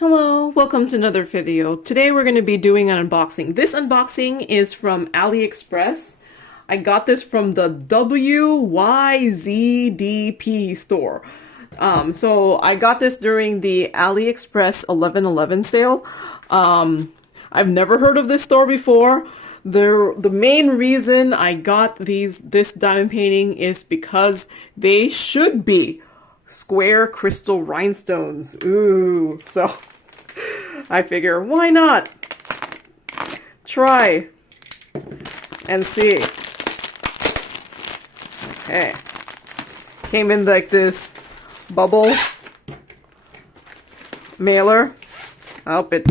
Hello, welcome to another video. Today we're going to be doing an unboxing. This unboxing is from AliExpress. I got this from the WYZDP store. So I got this during the AliExpress 11/11 sale. I've never heard of this store before. The main reason I got this diamond painting is because they should be square crystal rhinestones. Ooh, so I figure, why not try and see. Okay, came in like this bubble mailer. I hope it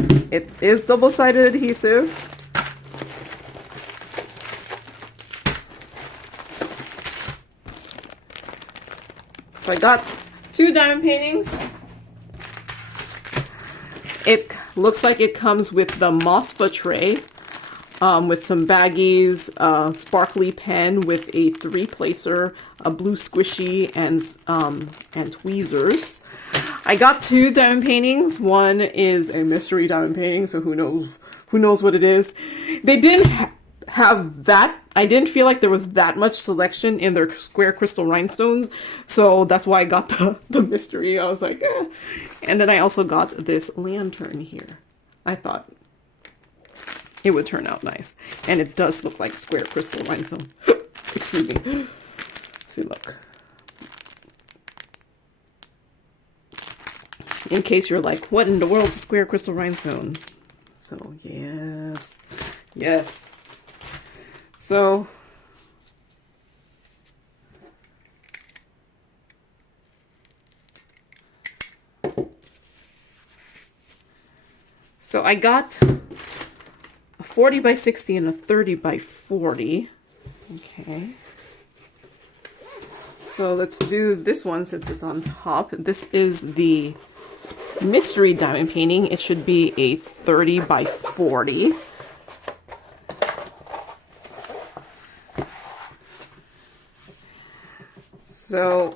is double-sided adhesive. So I got two diamond paintings. It looks like it comes with the MOSFA tray, with some baggies, a sparkly pen with a three-placer, a blue squishy, and tweezers. I got two diamond paintings. One is a mystery diamond painting, so who knows what it is. They didn't have that. I didn't feel like there was that much selection in their square crystal rhinestones, so that's why I got the mystery. I was like, eh. And then I also got this lantern here. I thought it would turn out nice, and it does look like square crystal rhinestone. Excuse me. See, look. In case you're like, what in the world is a square crystal rhinestone? So yes, yes. So I got a 40 by 60 and a 30 by 40. Okay. So let's do this one since it's on top. This is the mystery diamond painting. It should be a 30 by 40. So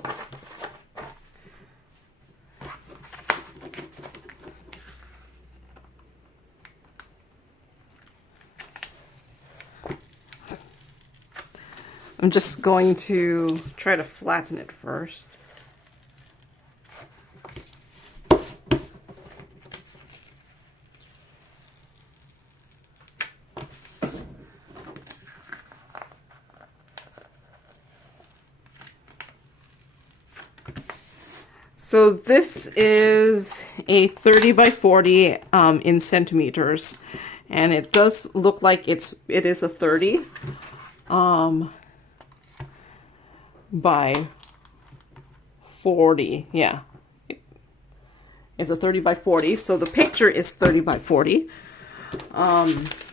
I'm just going to try to flatten it first. So this is a 30 by 40 in centimeters, and it does look like it is a 30 by 40. Yeah, it's a 30 by 40. So the picture is 30 by 40.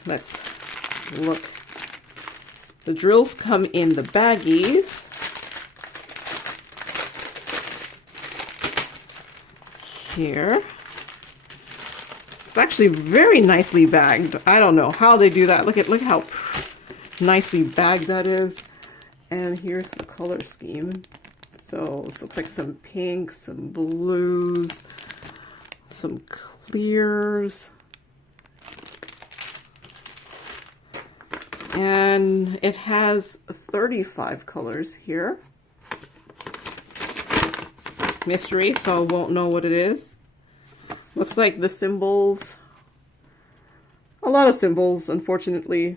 Let's look. The drills come in the baggies. Here. It's actually very nicely bagged. I don't know how they do that. Look how nicely bagged that is. And here's the color scheme. So this looks like some pinks, some blues, some clears. And it has 35 colors here. Mystery, so I won't know what it is. Looks like the symbols, a lot of symbols, unfortunately,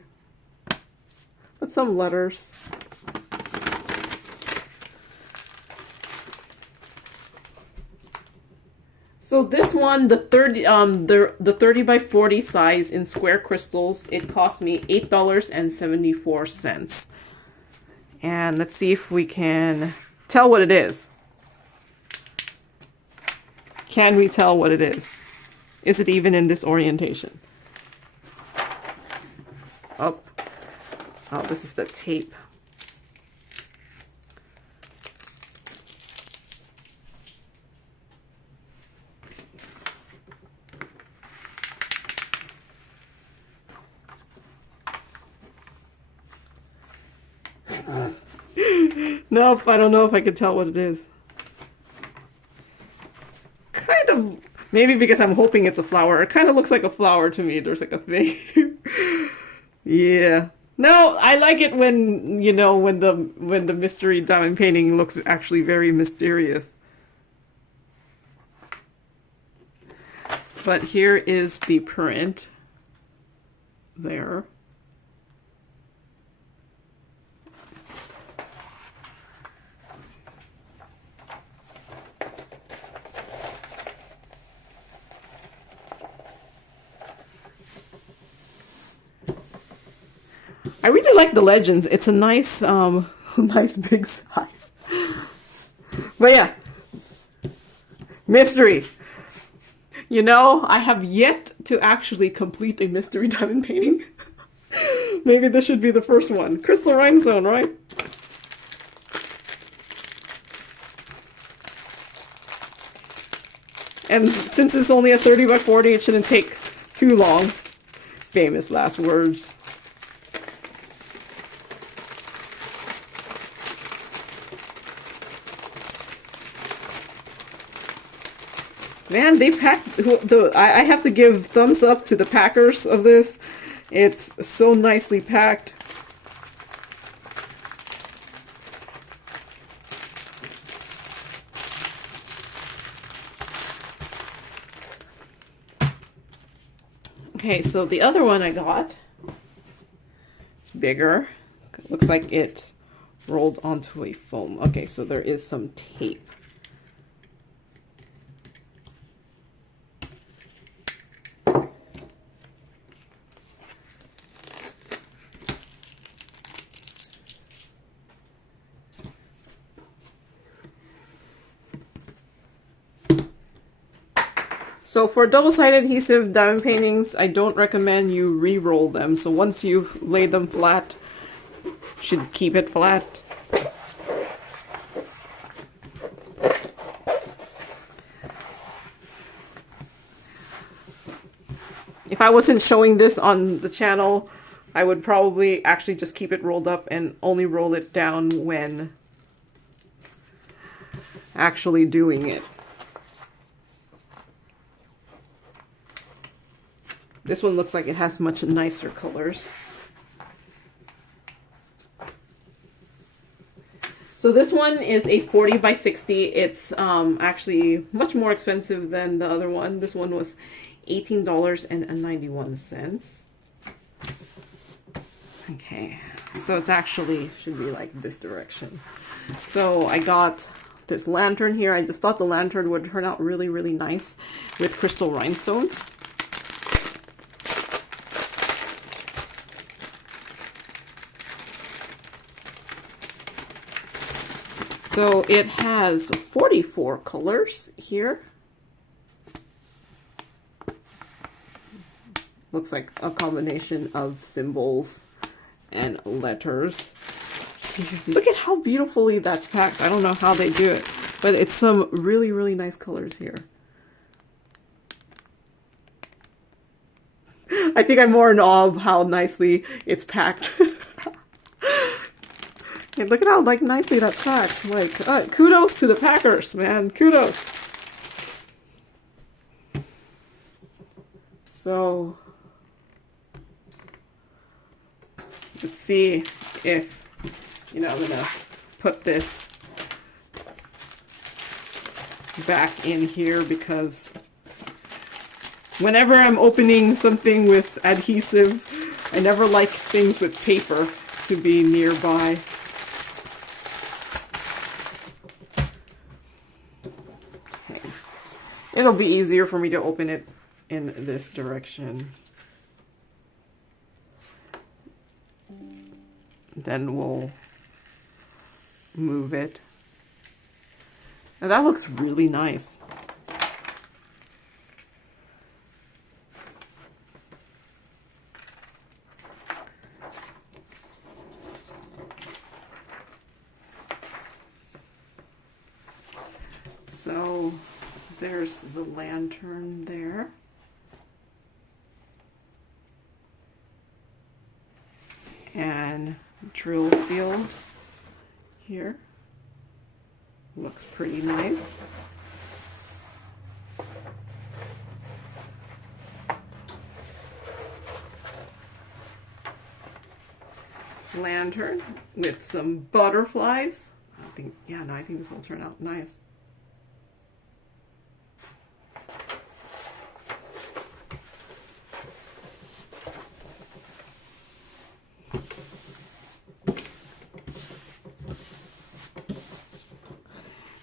but some letters. So this one, the 30 by 40 size in square crystals, it cost me $8.74. And let's see if we can tell what it is. Can we tell what it is? Is it even in this orientation? Oh, this is the tape. Nope, I don't know if I can tell what it is. Kind of Maybe because I'm hoping it's a flower. It kind of looks like a flower to me. There's like a thing. Yeah. No, I like it when, you know, when the mystery diamond painting looks actually very mysterious. But here is the print there. I really like the legends. It's a nice, nice big size. But yeah, mystery. You know, I have yet to actually complete a mystery diamond painting. Maybe this should be the first one. Crystal rhinestone, right? And since it's only a 30 by 40, it shouldn't take too long. Famous last words. Man, they packed. I have to give thumbs up to the packers of this. It's so nicely packed. Okay, so the other one I got, it's bigger. It looks like it's rolled onto a foam. Okay, so there is some tape. So for double-sided adhesive diamond paintings, I don't recommend you re-roll them. So once you've laid them flat, you should keep it flat. If I wasn't showing this on the channel, I would probably actually just keep it rolled up and only roll it down when actually doing it. This one looks like it has much nicer colors. So this one is a 40 by 60. It's actually much more expensive than the other one. This one was $18.91. Okay, so it's actually should be like this direction. So I got this lantern here. I just thought the lantern would turn out really, really nice with crystal rhinestones. So it has 44 colors here. Looks like a combination of symbols and letters. Look at how beautifully that's packed. I don't know how they do it, but it's some really, really nice colors here. I think I'm more in awe of how nicely it's packed. And look at how like nicely that's packed. Like, kudos to the packers, man. Kudos. So let's see if, you know, I'm gonna put this back in here because whenever I'm opening something with adhesive, I never like things with paper to be nearby. It'll be easier for me to open it in this direction. Then we'll move it. Now that looks really nice. So there's the lantern there. And drill field here. Looks pretty nice. lantern with some butterflies. I think, yeah, no, I think this will turn out nice.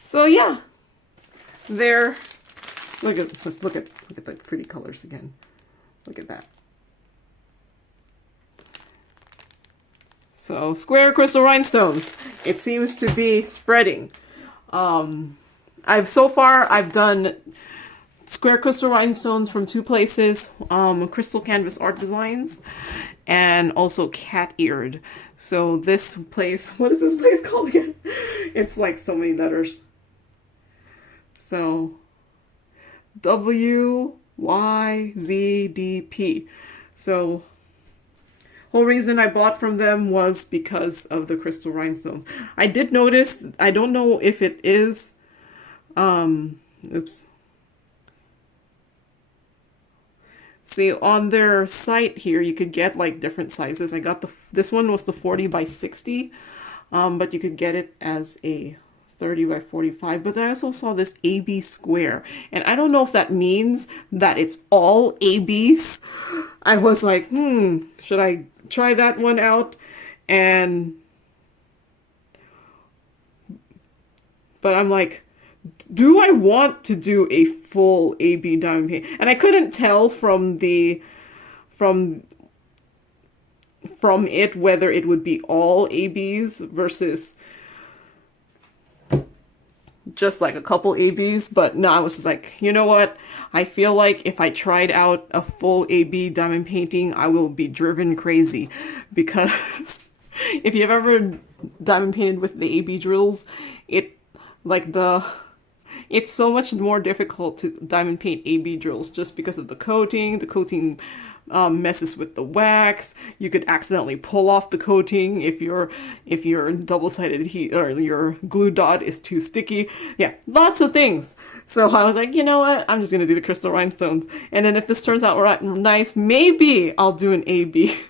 So yeah, there. Let's look at the pretty colors again. Look at that. So square crystal rhinestones. It seems to be spreading. So far I've done square crystal rhinestones from two places, Crystal Canvas Art Designs, and also cat-eared. So this place, what is this place called again? It's like so many letters. So WYZDP. So whole reason I bought from them was because of the crystal rhinestones. I did notice, I don't know if it is, oops. See, on their site here, you could get like different sizes. I got this one was the 40 by 60, but you could get it as a 30 by 45, but I also saw this AB square, and I don't know if that means that it's all ABs. I was like, should I try that one out? But I'm like, do I want to do a full AB diamond paint? And I couldn't tell from it whether it would be all ABs versus just like a couple ABs, but no, I was just like, you know what? I feel like if I tried out a full AB diamond painting, I will be driven crazy, because if you've ever diamond painted with the AB drills, it's so much more difficult to diamond paint AB drills just because of the coating. The coating messes with the wax. You could accidentally pull off the coating if your double-sided heat or your glue dot is too sticky. Yeah, lots of things. So I was like, you know what? I'm just gonna do the crystal rhinestones, and then if this turns out nice, maybe I'll do an AB.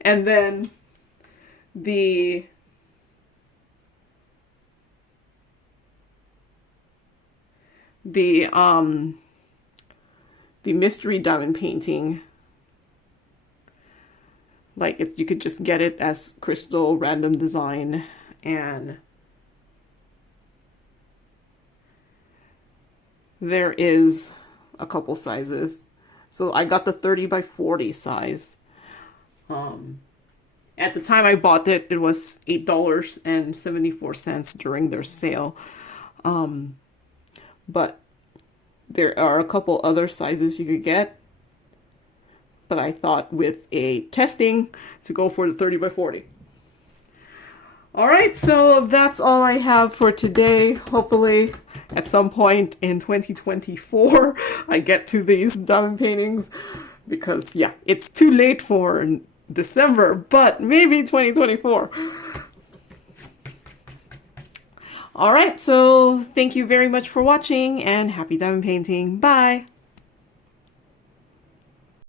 And then the mystery diamond painting, like you could just get it as crystal random design, and there is a couple sizes. So I got the 30 by 40 size. At the time I bought it, it was $8.74 during their sale. But there are a couple other sizes you could get, but I thought with a testing to go for the 30 by 40. All right, so that's all I have for today. Hopefully at some point in 2024 I get to these diamond paintings, because yeah, it's too late for December, but maybe 2024. All right, so thank you very much for watching, and happy diamond painting. Bye.